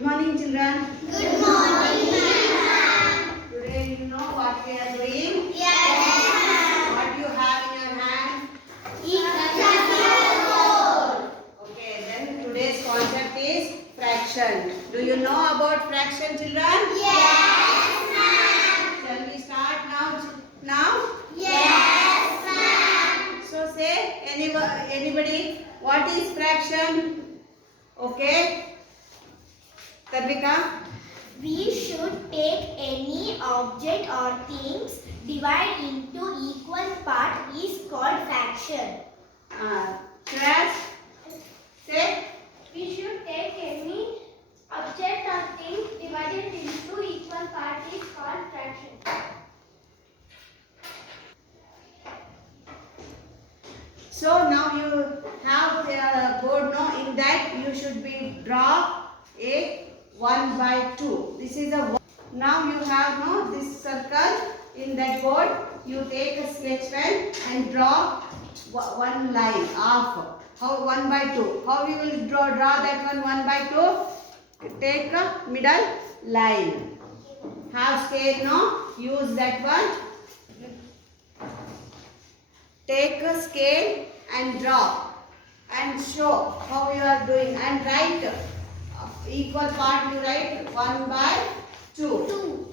Good morning, children. Good morning, ma'am. Today you know what we are doing? Yes, ma'am. What you have in your hand? Equal. Okay, then today's concept is fraction. Do you know about fraction, children? Yes, ma'am. Shall we start now? Yes, ma'am. So say anybody, what is fraction? Okay. Tarvika? We should take any object or things, divide into equal part is called fraction. Class? Say. We should take any object or thing divided into equal part is called fraction. So now you have the board, no? In that you should draw a 1 by 2. This is a now you have this circle in that board. You take a sketch pen and draw one line off. How 1 by 2? How you will draw that 1 by 2? Take a middle line. Have scale, no? Use that one. Take a scale and draw and show how you are doing and write equal part. You write 1 by 2.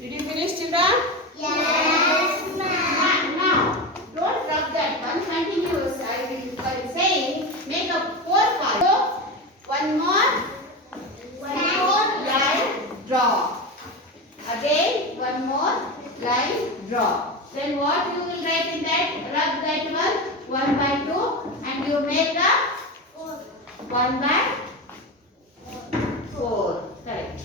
Did you finish, children? Yes, ma'am. Now, don't rub that one. Continuous. I will say make a 4 parts. So, one more line draw. Again, one more line draw. Then what you will write in that? Rub that one 1 by 2 and you make a 1 by 4. Correct.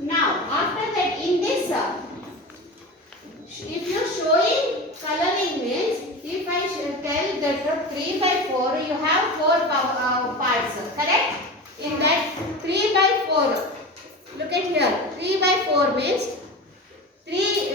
Now, after that, in this, if you showing coloring means, if I tell that 3 by 4, you have 4 parts, correct? In that 3 by 4, look at here, 3 by 4 means